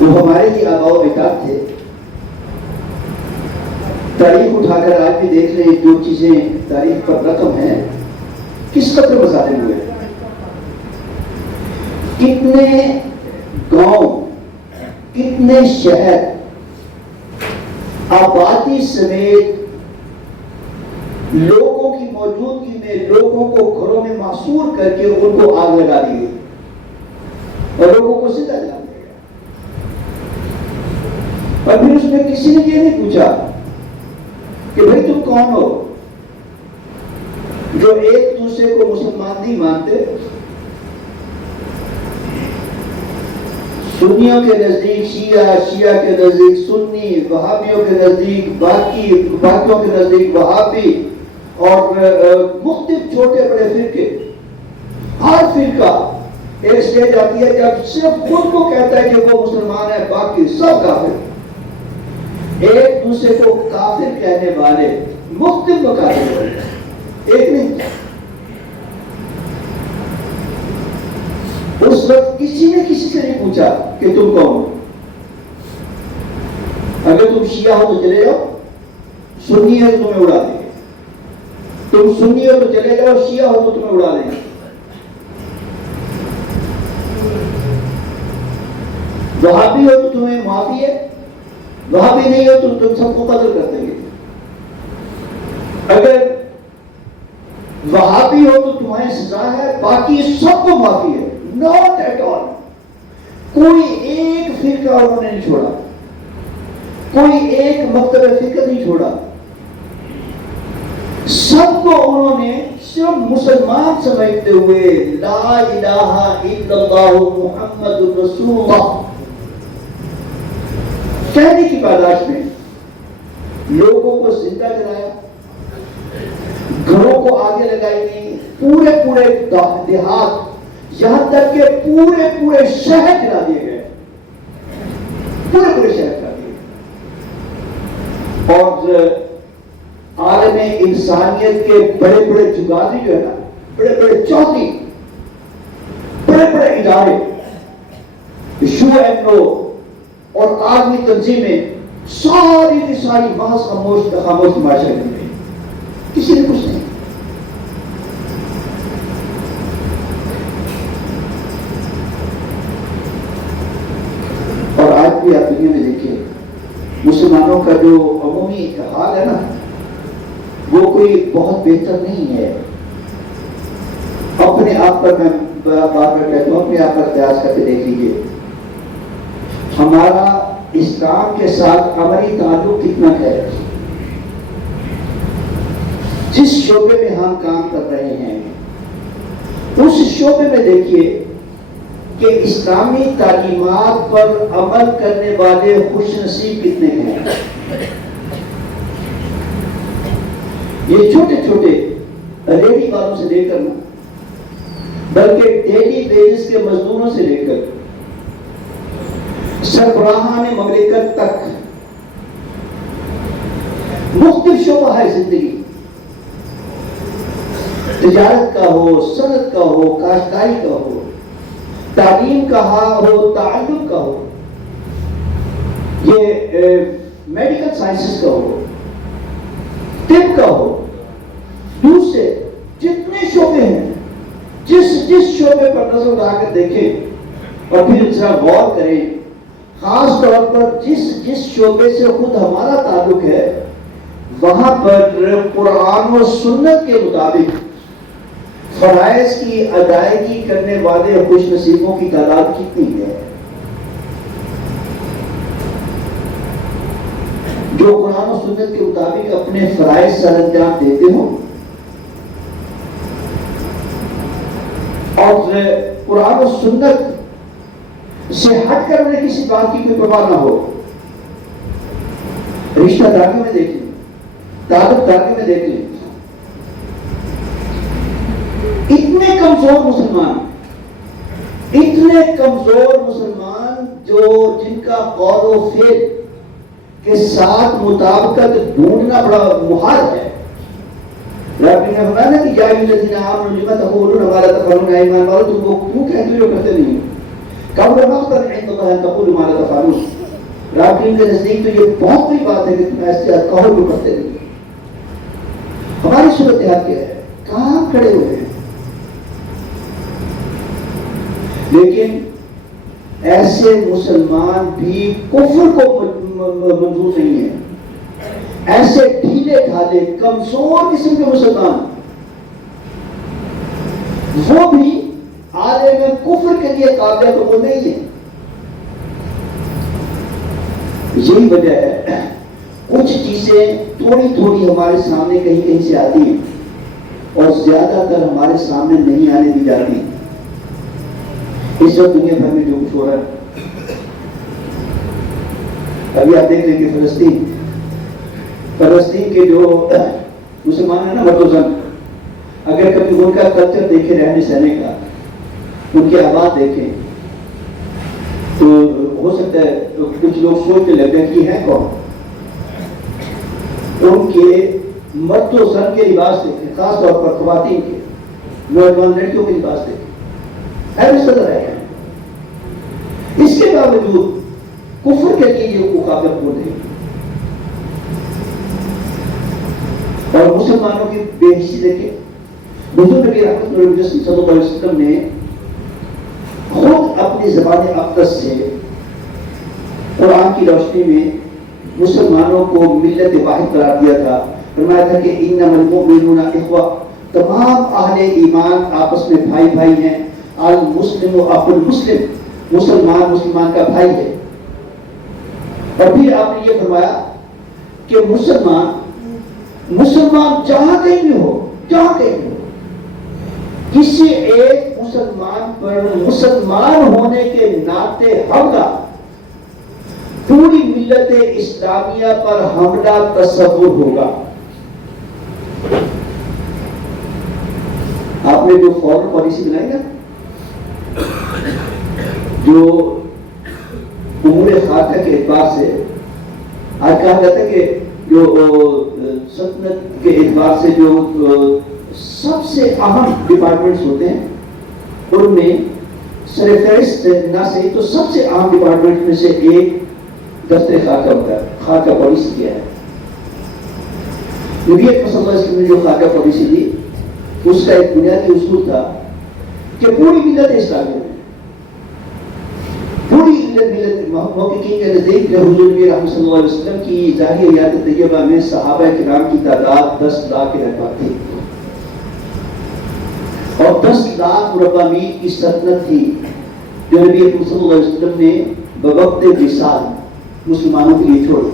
وہ ہمارے ہی آباء و اجداد تھے. تاریخ اٹھا کر آج بھی دیکھ لیں جو چیزیں تاریخ پر رقم ہیں کس قدر مظالم ہوئے. کتنے گاؤں، کتنے شہر آبادی سمیت لوگوں کی موجودگی میں لوگوں کو گھروں میں محصور کر کے ان کو آگ لگا دی گئی اور لوگوں کو زندہ جلا دیا گیا. اور پھر اس میں کسی نے یہ نہیں پوچھا کہ بھائی تم کون ہو جو ایک دوسرے کو مسلمان نہیں مانتے. سنیوں کے نزدیک شیعہ، شیعہ کے نزدیک سنی، وہابیوں کے نزدیک باقیوں کے نزدیک وہابی، اور مختلف چھوٹے بڑے فرقے. ہر فرقہ ایک سٹیج آتی ہے جب صرف خود کو کہتا ہے کہ وہ مسلمان ہے، باقی سب کافر. ایک دوسرے کو کافر کہنے والے مختلف مکاتب ایک نہیں. اس وقت کسی نے کسی سے نہیں پوچھا کہ تم کون ہو. اگر تم شیعہ ہو تو چلے جاؤ، سنی ہے تو تمہیں اڑا دیں گے. تم سنی ہو تو چلے جاؤ، شیعہ ہو تو تمہیں اڑا دیں گے. وہابی ہو تو تمہیں معافی ہے، وہابی نہیں ہو تو تم سب کو قتل کر دیں گے. اگر وہابی ہو تو تمہیں سزا ہے، باقی سب کو معافی ہے. Not at all. کوئی ایک فرقہ انہوں نے نہیں چھوڑا، کوئی ایک مکتب فکر نہیں چھوڑا. سب کو انہوں نے صرف مسلمان سمجھتے ہوئے لا الہ الا اللہ محمد رسول اللہ کہنے کی پاداش میں لوگوں کو زندہ جلایا، گھروں کو آگے لگائی گئی. پورے دیہات، یہاں تک کہ پورے شہر گرا دیے گئے، پورے شہر گرا دیے گئے. اور عالم انسانیت کے بڑے جگادی جو ہے نا، بڑے چوکی، بڑے ادارے، UNO اور عالمی تنظیمیں ساری کی ساری محض خاموش تماشا کریں گے. کسی نے کچھ نہیں. اور آج بھی آپ دنیا میں دیکھیں مسلمانوں کا جو عمومی حال ہے نا، وہ کوئی بہت بہتر نہیں ہے. اپنے آپ پر میں بار کہتا ہوں، اپنے آپ پر قیاس کر کے دیکھ لیجیے ہمارا اسلام کے ساتھ عملی تعلق کتنا ہے. جس شعبے میں ہم کام کر رہے ہیں اس شعبے میں دیکھیے کہ اسلامی تعلیمات پر عمل کرنے والے خوش نصیب کتنے ہیں. یہ چھوٹے ریڈی والوں سے لے کر بلکہ ڈیلی ویجز کے مزدوروں سے لے کر سربراہان مملکت تک مختلف شعبہ ہے زندگی، تجارت کا ہو، صنعت کا ہو، کاشتکاری کا ہو، تعلیم کا ہو، تعلم کا ہو، یہ میڈیکل سائنسز کا ہو، طب کا ہو، دوسرے جتنے شعبے ہیں، جس شعبے پر نظر اٹھا کر دیکھیں اور پھر ذرا غور کریں، خاص طور پر جس شعبے سے خود ہمارا تعلق ہے وہاں پر قرآن و سنت کے مطابق فرائض کی ادائیگی کرنے والے خوش نصیبوں کی تعداد کتنی ہے. جو قرآن و سنت کے مطابق اپنے فرائض سر انجام دیتے ہوں اور قرآن و سنت سے ہٹ کر انہیں کسی بات کی کوئی پرواہ نہ ہو. رشتہ داری میں دیکھ لیں، تعلق داری میں دیکھ لیں، اتنے کمزور مسلمان جو جن کا قول و فعل کے ساتھ مطابقت ڈھونڈنا بڑا محال ہے. رب نے فرمایا کہ یا ایھا الذین آمنوا لما تقولون ما لا تفعلون، ایمان والو تم وہ کیوں کہتے ہو کرتے نہیں. کبر مقتن عند اللہ ان تقولوا ما لا تفعلون. رب کریم کے نزدیک تو یہ بہت بڑی بات ہے کہ تم ایسے کہو جو کرتے نہیں. ہماری صورتحال کیا ہے؟ کہاں کھڑے ہوئے ہیں؟ لیکن ایسے مسلمان بھی کفر کو منظور نہیں ہیں. ایسے ڈھیلے ڈھالے کمزور قسم کے مسلمان وہ بھی عالم کفر کے لیے قابل قبول نہیں ہے. یہی وجہ ہے کچھ چیزیں تھوڑی تھوڑی ہمارے سامنے کہیں کہیں سے آتی ہیں اور زیادہ تر ہمارے سامنے نہیں آنے دی جاتی. اس وقت دنیا بھر میں جو کچھ ہو رہا ہے، ابھی آپ دیکھ لیں کہ فلسطین کے جو مسلمان ہیں نا، مرد و زن، اگر کبھی ان کا کلچر دیکھے رہنے سہنے کا، ان کی آباد دیکھیں تو ہو سکتا ہے کچھ لوگ سوچنے لگے کہ ہے کون. ان کے مرد و زن کے لباس دیکھیں، خاص طور پر خواتین کے، نوجوان لڑکیوں کے لباس دیکھیں، ایسے صدر ہے. اس کے باوجود کفر کے لیے یہ قابل قبول نہیں. اور مسلمانوں کی بے حسی دیکھیں. حضور نبی رحمت اللہ صلی اللہ علیہ وسلم نے خود اپنی زبان اقدس سے قرآن کی روشنی میں مسلمانوں کو ملت واحد قرار دیا تھا. فرمایا تھا کہ انما المؤمنون اخوہ، تمام اہل ایمان آپس میں بھائی بھائی ہیں. المسلم اخو المسلم، مسلمان مسلمان کا بھائی ہے. اور پھر آپ نے یہ فرمایا کہ مسلمان جہاں کہیں بھی ہو، جہاں کہیں بھی ہو، کسی ایک مسلمان پر مسلمان ہونے کے ناطے حملہ پوری ملت اسلامیہ پر حملہ تصور ہوگا. آپ نے جو فورن پالیسی بنائی نا، جو امور خارجہ کے اعتبار سے آج کہا جاتا ہے کہ جو سلطنت کے اعتبار سے جو سب سے اہم ڈپارٹمنٹس ہوتے ہیں ان میں سر فہرست نہ صحیح تو سب سے اہم ڈپارٹمنٹ میں سے ایک دفتر خارجہ ہوتا ہے. خارجہ پالیسی کیا ہے؟ نبی اکرم صلی اللہ علیہ وسلم نے جو خارجہ پالیسی دی اس کا ایک بنیادی اصول تھا کہ پوری ملت اسلامیہ میں، پوری ملت محققین کے نزدیک کہ حضور نبی رحمت صلی اللہ علیہ وسلم کی ظاہری حیات طیبہ میں صحابہ کرام کی تعداد 10 لاکھ کے رقبہ تھی اور 10 لاکھ مربع میل کی سلطنت تھی جو نبی اکرم صلی اللہ علیہ وسلم نے بوقت وصال مسلمانوں کے لیے چھوڑی.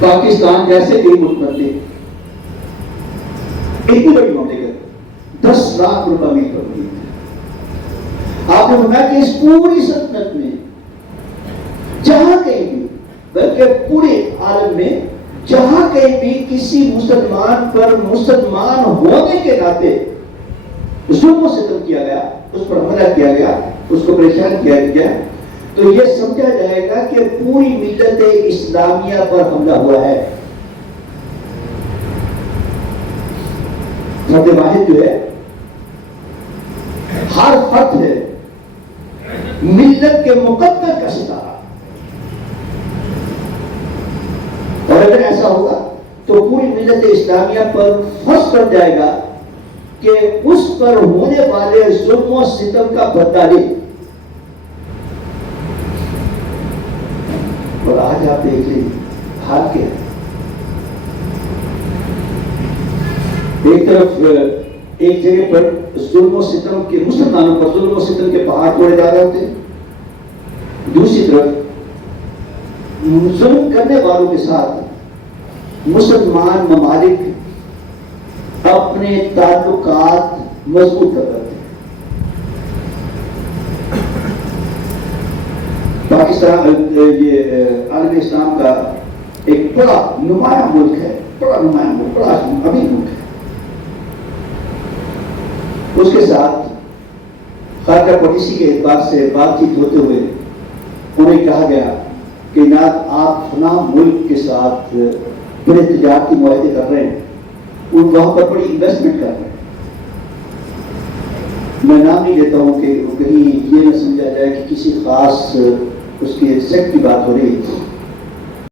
پاکستان جیسے کئی ملک بنتے اتنی بڑی مملکت 10 لاکھ مربع میل پر ہوئی. آپ نے فرمایا کہ اس پوری سلطنت میں جہاں کہیں بھی، بلکہ پورے عالم میں جہاں کہیں بھی کسی مسلمان پر مسلمان ہونے کے ناطے ظلم و ستم کیا گیا، اس پر حملہ کیا گیا، اس کو پریشان کیا گیا، تو یہ سمجھا جائے گا کہ پوری ملت اسلامیہ پر حملہ ہوا ہے. فرد واحد جو ہے، ہر فرد ہے ملت کے مقدر کا ستارہ. اور اگر ایسا ہوگا تو پوری ملت اسلامیہ پر فرض پڑ جائے گا کہ اس پر ہونے والے ظلم و ستم کا بدلہ لے. اور آج آپ دیکھ لیں حال کیا ہے. ایک طرف ایک جگہ پر ظلم و ستم کے، مسلمانوں پر ظلم و ستم کے پہاڑ توڑے جا رہے ہوتے ہیں، دوسری طرف ظلم کرنے والوں کے ساتھ مسلمان ممالک اپنے تعلقات مضبوط کر رہے ہیں. پاکستان یہ عالم اسلام کا ایک بڑا نمایاں ملک ہے، بڑا نمایاں ملک، بڑا امیر ملک ہے. اس کے ساتھ خارجہ پالیسی کے اعتبار سے بات چیت ہوتے ہوئے انہیں کہا گیا کہ جناب آپ فلاں ملک کے ساتھ بڑے تجارتی معاہدے کر رہے ہیں، وہاں پر بڑی انویسٹمنٹ کر رہے ہیں. میں نام نہیں لیتا ہوں کہ کہیں کہ کسی خاص اس کی ایک سیکٹ کی بات ہو رہی